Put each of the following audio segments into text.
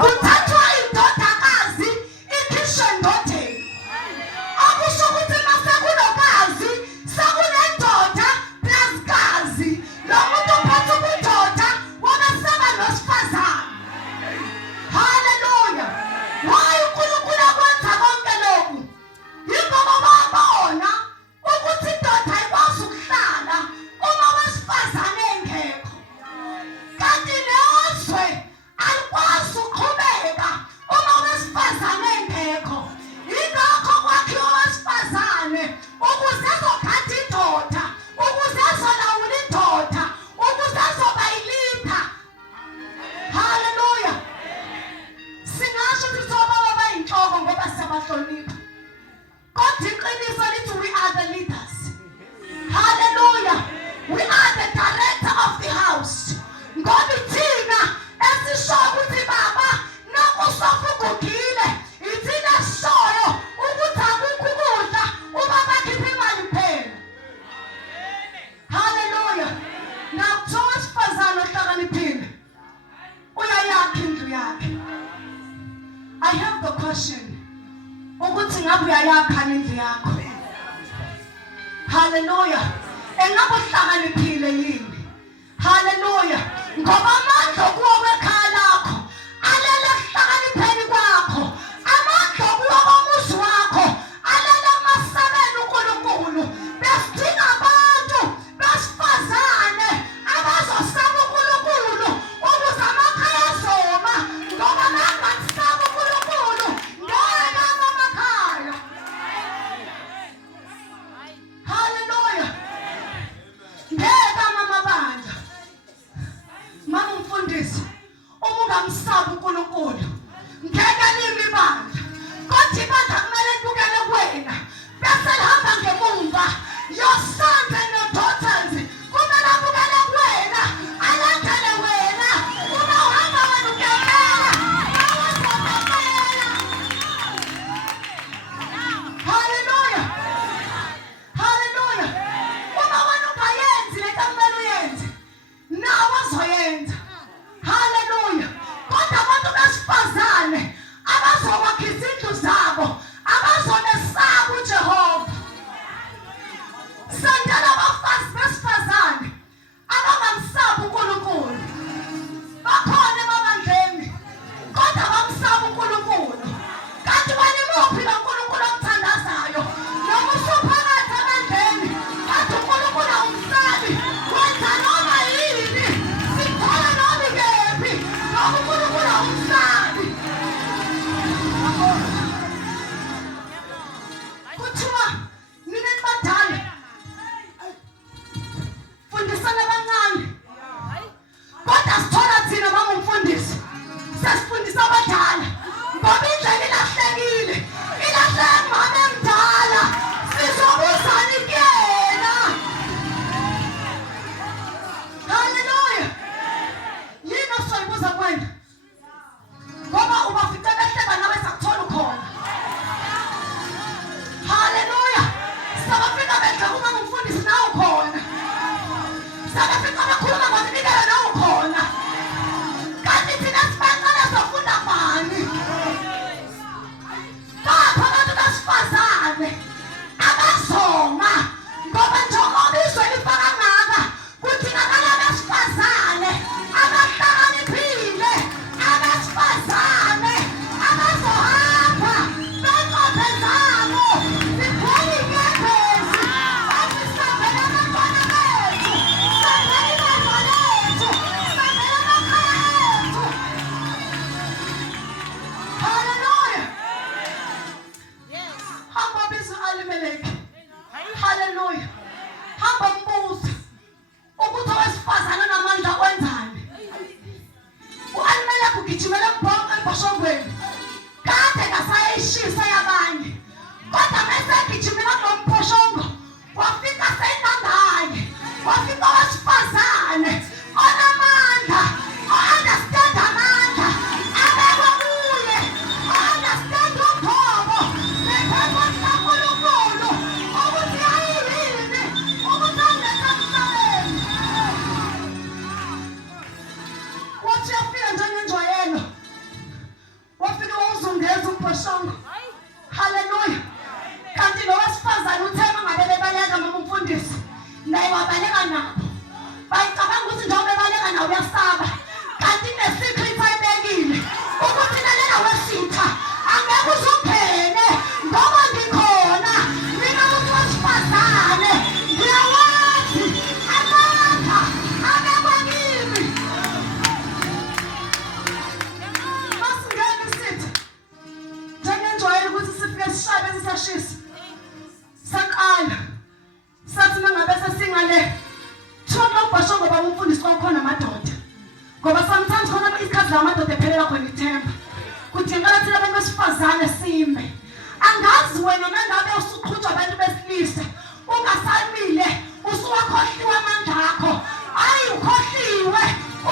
kuthathwa indodakazi ikhishwe endodeni. Akusho ukuthi masekunokazi sekunendoda plus kazi. Lo muntu uphethe ubudoda wakasaba nosifazane. Hallelujah. Why uNkulunkulu akwenza konke lokhu? Yingoba babona ukuthi indoda ayikwazi ukuhlala uma wesifazane engekho. Kanti nezwe alikwazi ukuqhubeka uma wesifazane engekho. Yingakho kwakhiwa owesifazane ukuze ezogada indoda, ukuze ezolawula indoda, ukuze ezoba yilipha. Hallelujah. Singasho ukuthi obaba bayinhloko ngoba siyabahlonipha. Kodwa iqiniso lithi we are the leaders. Hallelujah. We are the director of the house. Ngoba thina esishoyo ukuthi baba nakusofa ugugile, ithina esishoyo ukuthi akukho ukudla ubaba akhiphe imali kuphela. Hallelujah. Now kuthiwa wesifazane ohlakaniphile uyayakha indlu yakhe. I have the question. Ukuthi ngabe uyayakha indlu yakho? Hallelujah. Engabe uhlakaniphile yini? Hallelujah. Ngoba amandla kuwo kwekhaya lakho alele ekuhlakanipheni kwakho. Amandla kuwo komuzi wakho alele emasabeni uNkulunkulu. Besidinga abantu besifazane abazosaba uNkulunkulu ukuze amakhaya azoma. Ngoba mangasaba uNkulunkulu ngeke amakhaya. Hallelujah. Ngeke amabandla. Mama umfundisi, uma ungamsaba uNkulunkulu ngeke limi ibandla. Kodwa ibandla kumele libukele kuwena bese lihamba ngemumva. Your sons and your daughters kumele abukele kuwena, alandele wena. Uma uhamba wena ukemela, nawe uzomemela. Hallelujah. Hallelujah. Uma wena ungayenzi lento kumele uyenze, nawe uzoyenza. Hallelujah. Kodwa abantu besifazane abazokwakha izindlu zabo, abazomesaba uJehova. Sendela abafazi besifazane abangamsaba uNkulunkulu. Bakhona emabandleni kodwa abamsaba uNkulunkulu. Kanti wena imuphi lo Nkulunkulu okuthandazayo? Noma usuphakathi ebandleni kanti uNkulunkulu awumsabi, wenza noma yini, sithola noma ikephi, noma uNkulunkulu awumsabi. Kuthiwa nina nibadala fundisana abancane. Kodwa sithola thina mama umfundisi sesifundisa abadala ngoba indlela ilahlekile. Ilahleke mama emdala. Sizobuzana kuyena. Hallelujah. Yini osoyibuza kwena? Ngoba ubafika behleka nawe sakuthola ukhona. Hallelujah. Sabafika behleka uma ngumfundisi nawe ukhona. Sabafika bekhuluma ngomnikelo nawe ukhona. Kanti thina sibaqala sofunda bani? Bapha abantu besifazane abazoma ngoba njengoba izwe lifaka ngaka kudingakala abesifazane abahlakaniphile, abesifazane abazohamba bengqondo zabo zikhule inyembezi. Bathi sisabela abantwana bethu, sisabela ibandla lethu, sisabela amakhaya ethu. Hallelujah. Hamba biza Elimeleki. Hallelujah. Hamba mbuza ukuthi owesifazane unamandla wenzani. U-Elimeleki ugijimela embhoshongweni kade ngasayishisa yabanye, kodwa mase egijimela kulo mbhoshongo wafika seyinangaye. Wafika owesifazane onamandla, o-understand amandla abekwe kuye, o-understand uqobo nephepha likaNkulunkulu ukuthi yayiyini ukuthi angenza emhlabeni. Wathi uyafika njengenjwayelo umbhoshongo. Hallelujah. Kanti lo wesifazane uthema ngabe bebaleka noma umfundisi naye wabaleka nabo. Bayicabanga ukuthi njengoba bebaleka nawo uyasaba. Kanti ne-secret ayibekile ukuthi lalela wesitha angeke uzuphele ngoba ngikhona mina umuntu wesifazane ngiyawazi amandla abekwa kimi. Masingena isitha njengenjwayelo ukuthi sifike sishabe sisashisa saqala sathi mangabe sesingale thola ubhasho ngoba umfundisi kwakhona amadoda ngoba sometimes khona isikhathi lamadoda ephelela khona ithemba kudingeka thina abantu besifazane sime. Angazi wena nangabe usuqhutshwa abantu besilisa ungasamile usuwakhohliwe amandla akho. Ayi ukhohliwe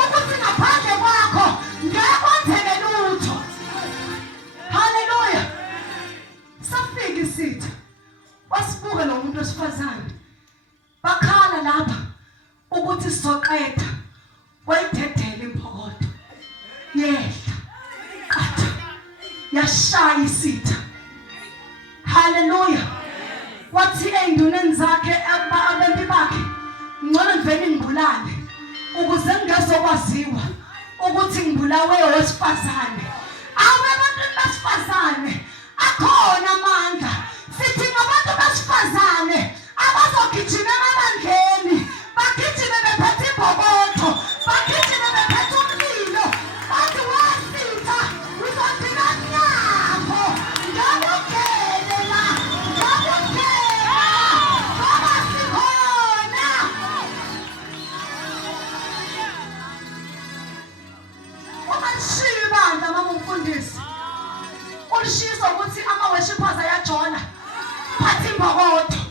ukuthi ngaphandle kwakho ngeke kwenzeke lutho. Hallelujah. Safika isitha wasibuka lo muntu wesifazane bakhala lapha ukuthi sizoqeda wayidedela imphokodo yehla qatha yashaya isitha. Hallelujah. Wathi ey'nduneni zakhe abempi bakhe ngcono ngivele ngibulale ukuze ngingezokwaziwa ukuthi ngibulawe owesifazane. Abantwana besifazane akhona amandla. Sithi ngabantu besifazane abazogijima emabandleni bagijime bephethe ibhokodo bagijime bephethe umlilo bathi wasitha uzogcina nyakho ngakungene la ngakungena ngoba sikhona. Ungalishiya ibandla mama umfundisi ulishisa ukuthi ama-worshippers ayajona phatha imbokodo